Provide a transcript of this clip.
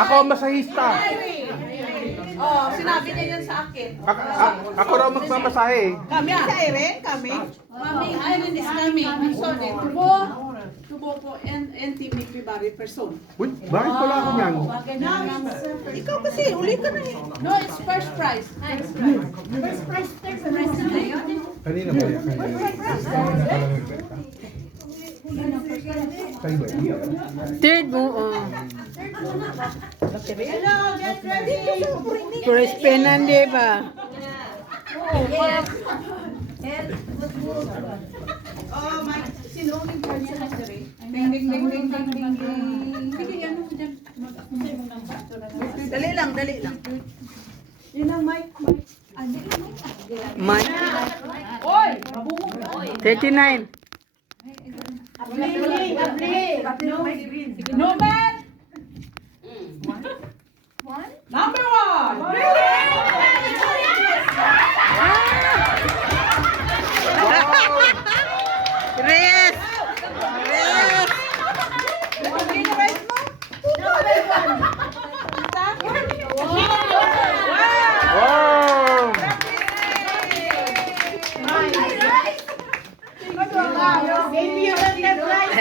Ako ang masahista. Oh, sinabi niya yan sa akin. Ako raw magmamasahe. Kami, sa Irene, kami. Mami, Irene is coming. Sorry, tubo po, NTP bari person. Uy, bakit pala ako niyan? Ikaw kasi, uli ka na eh. No, it's first prize. First prize na tayo. Kanina ba yan? Third mo, oh. Hello, get ready. Crispinan, di ba? Oh, my, sinuming pa niya na sir eh. Ding, ding, ding, ding, ding, ding, ding. Sige, ano mo dyan? Dali lang, dali lang. Yun ang mic, mic. Ah, dali, mic. Mike. Oy, mabungog ka. 39. Numan! Number one! Reyes! Reyes! Wow! Maybe you will get right.